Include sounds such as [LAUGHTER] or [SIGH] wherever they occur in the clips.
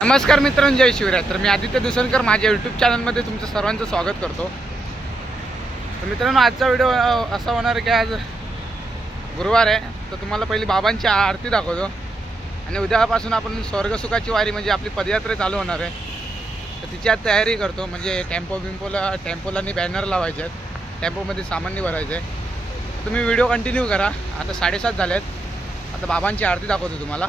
नमस्कार मित्रांनो जय शिवराय. तर मी आदित्य दुसरकर माझ्या यूट्यूब चॅनलमध्ये तुमचं सर्वांचं स्वागत करतो. तर मित्रांनो आजचा व्हिडिओ असा होणार आहे की आज गुरुवार आहे. तर तुम्हाला पहिली बाबांची आरती दाखवतो. आणि उद्यापासून आपण स्वर्गसुखाची वारी म्हणजे आपली पदयात्रा चालू होणार आहे. तर तिची आज तयारी करतो म्हणजे टेम्पो बिम्पोला टेम्पोला आणि बॅनर लावायचे आहेत. टेम्पोमध्ये सामान्य भरायचं. आहे तुम्ही व्हिडिओ कंटिन्यू करा. आता साडेसात झाले आहेत आता बाबांची आरती दाखवतो तुम्हाला.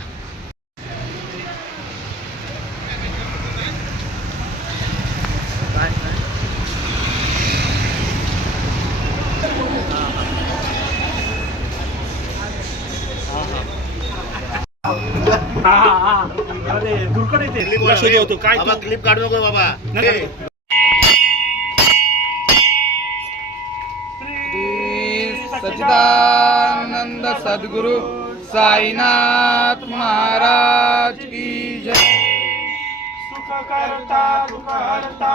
तुला शोधवतो काय बाबा क्लिप काढू नको बाबा सच्चिदानंद सद्गुरु साईनाथ महाराज की जय। सुख करता दुःख हरता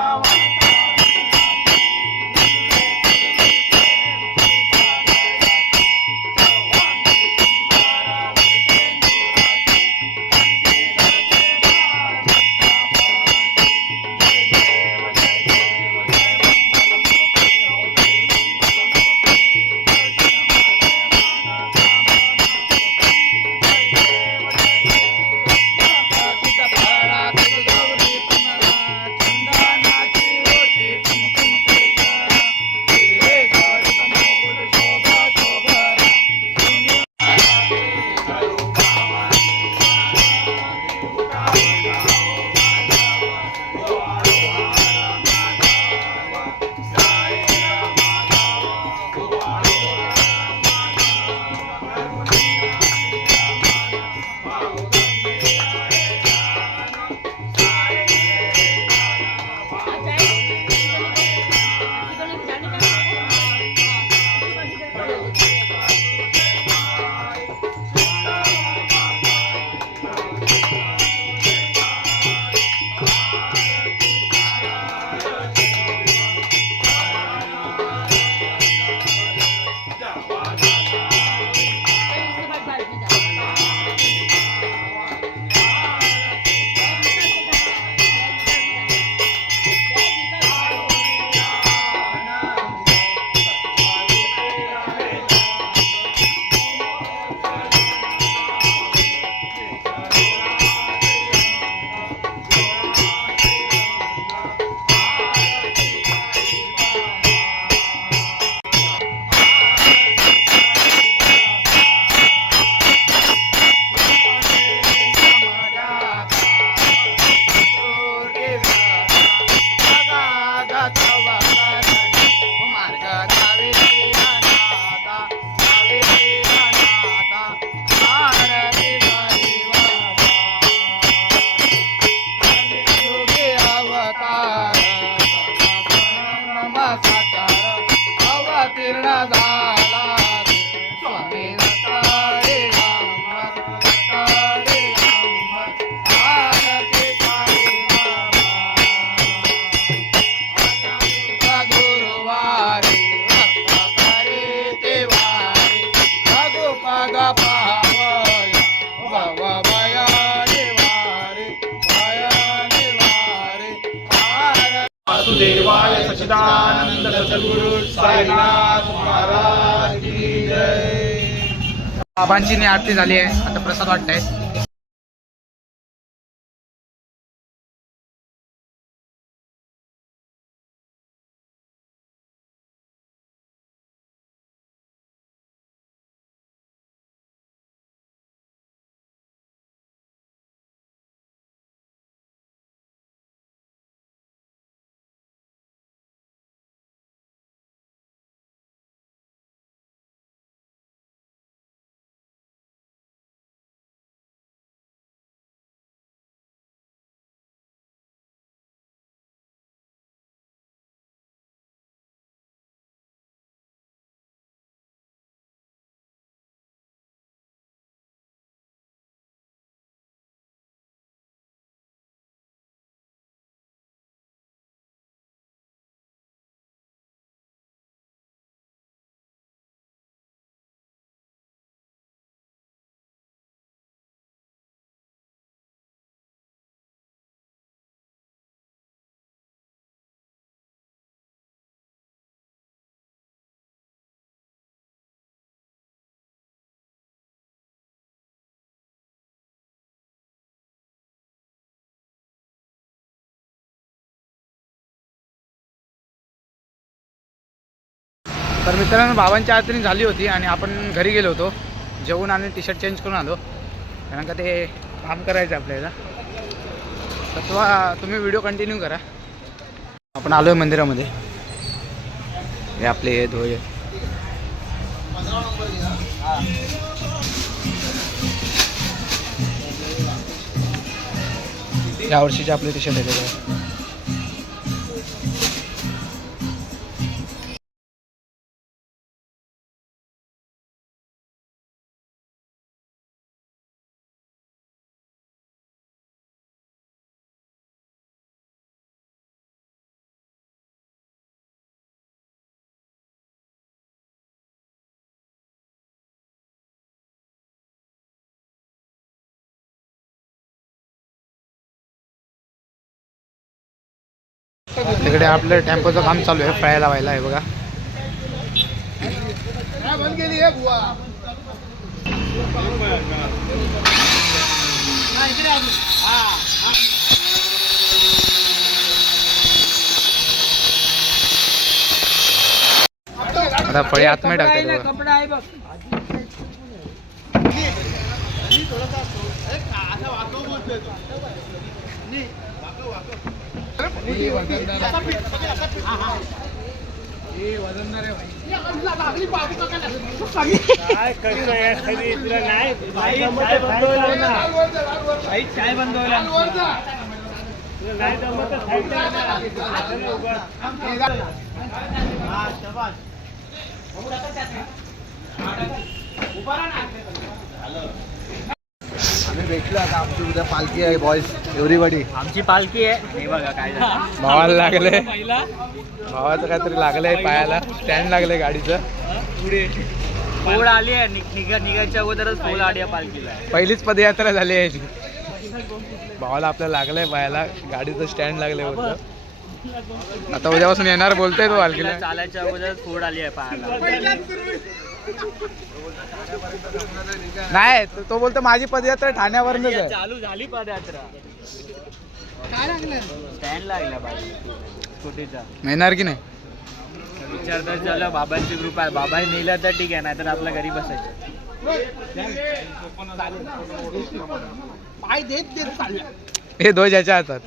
देवाय सचिदानंद सद्गुरु साईनाथ महाराज की जय. बाबांची आरती झाली आहे. आता प्रसाद वाटत आहे तर मित्रांनो बाबांची आरती झाली होती आणि आपण घरी गेलो होतो. जेवून आणि टी शर्ट चेंज करून आलो. कारण का ते काम करायचं आहे आपल्याला. तर तेव्हा तुम्ही व्हिडिओ कंटिन्यू करा. आपण आलो आहे मंदिरामध्ये. हे आपले हे ध्वज यावर्षीचे आपले टी शर्ट आहे तिकडे आपलं टेम्पोचं काम चालू आहे फ्राय लावायला आहे बघा आता फळे आतमध्ये टाकतात बघा. काय करतोय खरी तुला नाही ना चाय बनवलं तुला नाही जमत जा. उभा. हा. आम्ही भेटलो आता. आमची उद्या पालखी आहे बॉयज एव्हरीबडी आमची पालखी आहे. हे बघा काय झालं. भावाला लागले. पहिला भावाचं काहीतरी लागलंय पायाला. स्टँड लागलंय गाडीचं. पुढे. फोड आली आहे. निघ- निघा निघायच्या अगोदरच फोड आली आहे पालखीला. पहिलीच पदयात्रा झाली आहे. याची. भावाला आपल्या लागलंय पायाला. गाडीचं स्टँड लागलंय बोलतो आता उद्यापासून येणार बोलतोय तो पालखीला चालायच्या अगोदरच फोड आली आहे पायाला नाही तो- तो बोलतो माझी पदयात्रा ठाण्यावरूनच आहे. चालू झाली पदयात्रा. स्टँड लागला स्कूटीचा. मिळणार की नाही? विचार तर झालं बाबांची ग्रुप आहे. बाबा नेलं तर ठीक आहे नाहीतर आपल्या घरी बसायचं. हे ध्वज याच्या हातात.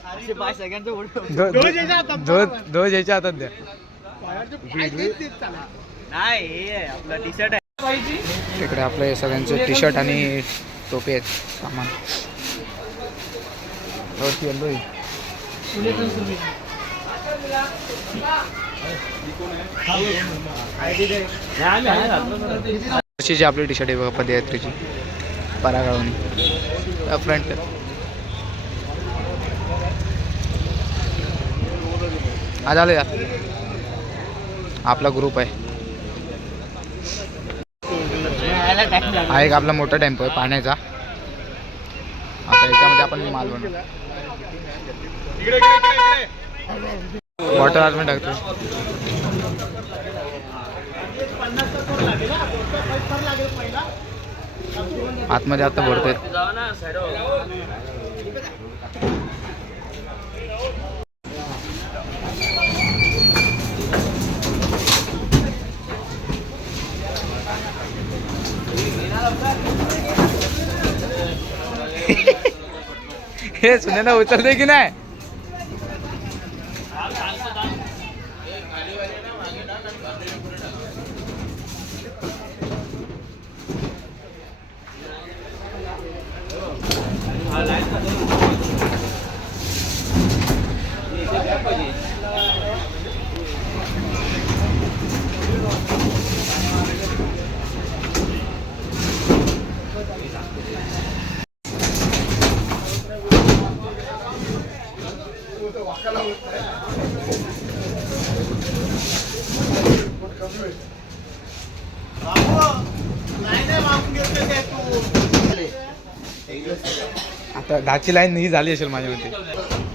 ध्वज याच्या हातात द्या. हे तिकडे आपले सगळ्यांचे टी शर्ट आणि टोपी आहेत सामान. अशीची आपली टी शर्ट आहे बघा पदयात्रेची परागावणी फ्रंट आज आलो यार. आपला ग्रुप आहे. हा एक आपला मोठा टेम्पो आहे पाण्याचा. आता याच्यामध्ये आपण माल बनवू. वॉटर आतमध्ये टाकतो. आतमध्ये आता भरतोय. जाऊ ना हे उचलते की नाही? दहाची लाईन ही झाली असेल माझ्या मध्ये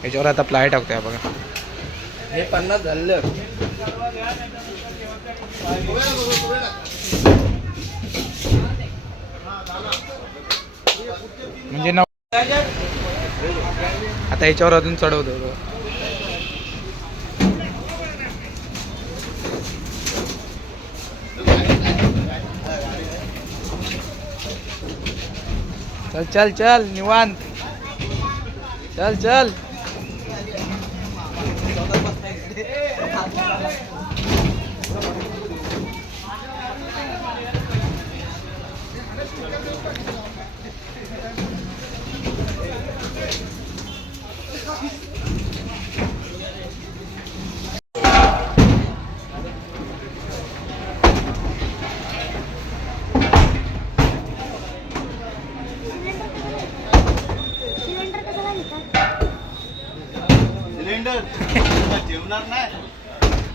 याच्यावर आता प्लाय टाकतोय बघा हे पन्नास झालं. म्हणजे नऊ आता याच्यावर अजून चढवतो. चल चल चल निवांत. चल चल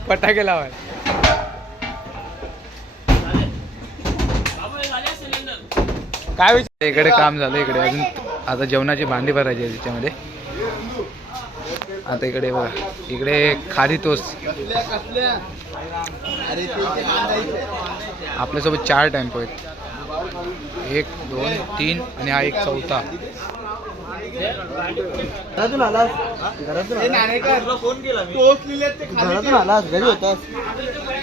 फटाके लावाय काय विचार? इकडे काम झालं इकडे अजून. आता जेवणाची भांडी भरायची आहे त्याच्यामध्ये. आता इकडे बघा इकडे खारी तोस. आपल्यासोबत चार टेम्पो आहेत. एक दोन तीन आणि हा एक चौथा. घरातून आलास? घरातून ते खाली घरातून आलास? घरी होतास?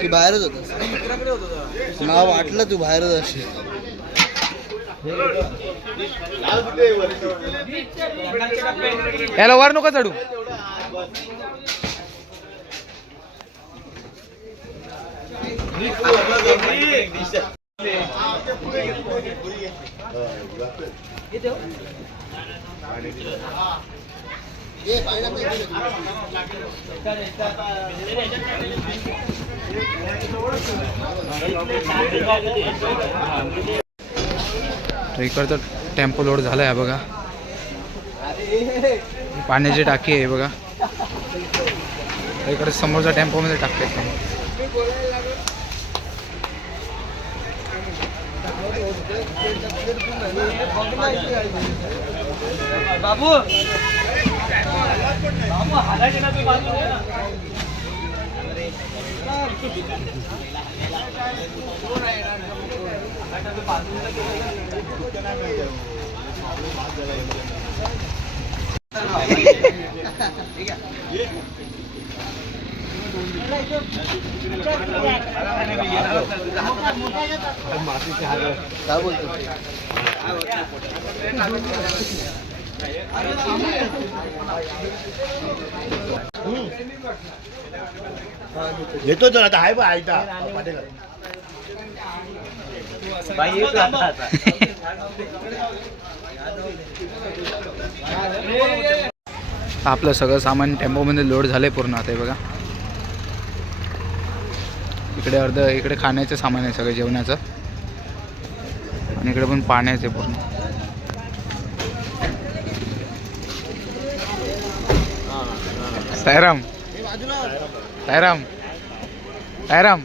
की बाहेरच होतास? मला वाटलं तू बाहेरच असेल. याला वर नको चढू. तर इकडचा टेम्पो लोड झाला आहे बघा. पाण्याची टाकी आहे बघा. इकडे समोरच्या टेम्पोमध्ये टाकतात बाबू बाबू हालायचे ना तू बाजूला काय बोलतो येतो तर आता आहे आयता आपलं सगळं सामान टेम्पोमध्ये लोड झालं आहे पूर्ण आता बघा. इकडे अर्ध इकडे खाण्याचं सामान आहे सगळं जेवणाचं. आणि इकडे पण पाण्याचं आहे पूर्ण. सायराम. सायराम. सायराम.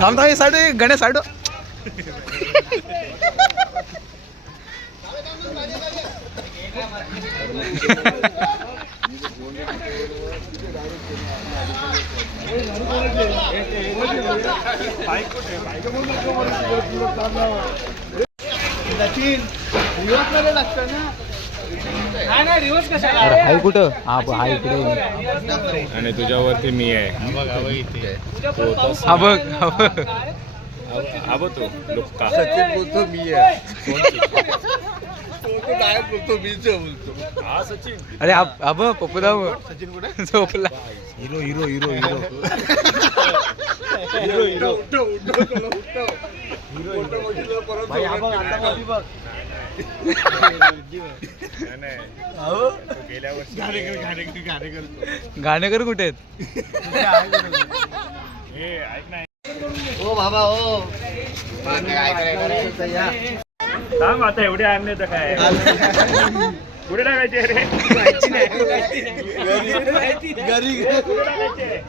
थांब थांब साडू गणेश साडू नाही नाही रिवर्स अरे हाय कुठं? हा ब- हा इकडे आणि तुझ्यावरती मी आहे. हा बघ हा बघ हा तो सचिन बोलतो मी आहे. बोलतो मीच बोलतो. हा सचिन. अरे पप्पूदा बघ सचिन कुठे? झोपला. Hero hero hero hero. [LAUGHS] Hero hero. भाई हा गाणेकर कुठे आहेत? हे बाबा ओ सांग आता एवढे आणले तर काय? पुढे टाकायचे रे? घरी पुढे टाकायचे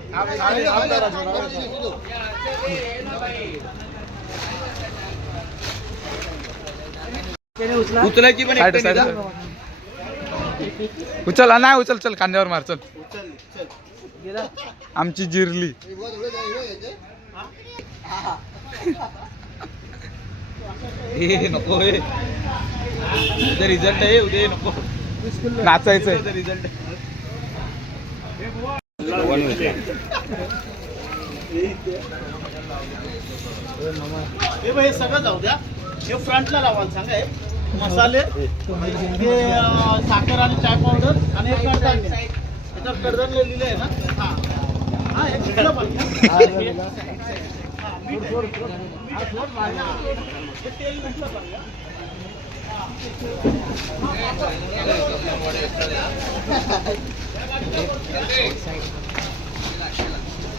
उचलायची पण उचल हा, नाही उचल चल खांद्यावर मार चल. आमची जिरली. [LAUGHS] नको रिझल्ट आहे उद्या नको. नाचायचंय. रिझल्ट बघ, सगळं जाऊ द्या. हे फ्रंटला लावाल सांगा मसाले हे. अं, साखर आणि चाय पावडर आणि कडधान्य याच्यावर कडधान्य लिहिलं आहे ना? हा. पण तेल पण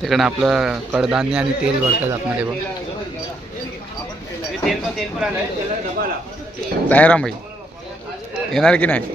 तिकडे आपलं कडधान्य आणि तेल भरतात आतमध्ये बघ. दयाराम भाई येणार की नाही?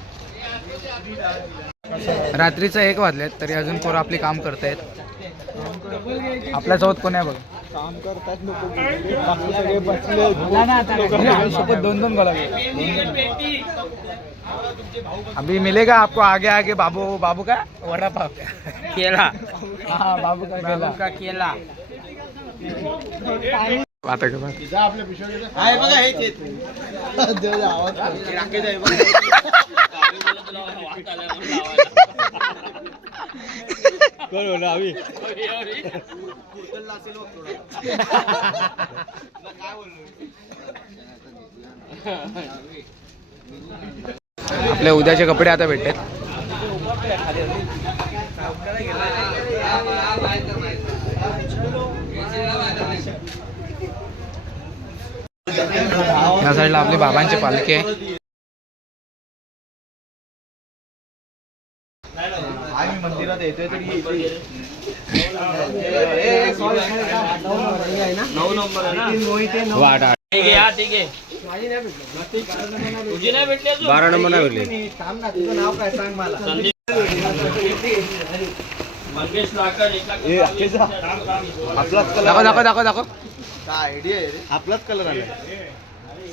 रात्रीचं एक वाजलेत तरी अजून पोरं आपली काम करतायत. आपल्यासोबत कोण आहे बघ? काम करतात नको बाकी सगळे बसले सोबत दोन दोन गोला अभी मिलेगा आपको आगे आगे बाबू बाबू का? वड़ा पाव केला. हाँ बाबू का केला. का केला. आता का बात बघा. राकेश बघा. कोण बोलला आम्ही आपले उद्याचे कपडे आता भेटतात. या साईडला आपले बाबांचे पालखी आहे. मंदिरात येतोय नऊ नंबर आहे ना? वाट आठ. बारा नंबर नाही भेटले. थांब ना तुझं नाव काय सांग मला. आपलाच कलर दाखव दाखव दाखव दाखव. काय आयडिया आहे रे? आपलाच कलर आला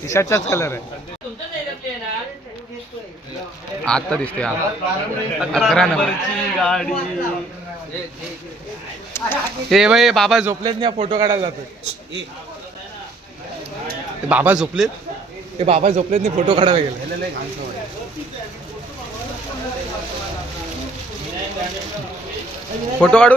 टी शर्टचाच कलर आहे. आता दिसते अकरा नंबर. ते बाई बाबा झोपलेत ना फोटो काढायला जातो ते बाबा झोपलेत? ते बाबा झोपलेत नाही फोटो काढायला गेले. फोटो काढू?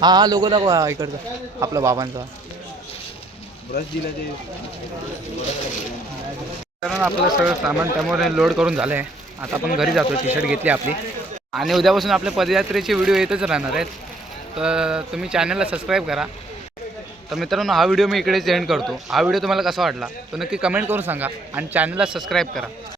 हा हा लोगो दाखवा इकडचा आपला बाबांचा. ब्रश दिला ते कारण आपलं सगळं सामान त्यामुळे लोड करून झालं आहे आता आपण घरी जातो टी शर्ट घेतली आपली. आणि उद्यापासून आपल्या पदयात्रेचे व्हिडिओ येतच राहणार आहेत. तर तुम्ही चॅनलला सबस्क्राईब करा. तर मित्रांनो हा व्हिडिओ मी इकडेच एंड करतो. हा व्हिडिओ तुम्हाला कसा वाटला तो नक्की कमेंट करून सांगा आणि चॅनलला सबस्क्राईब करा.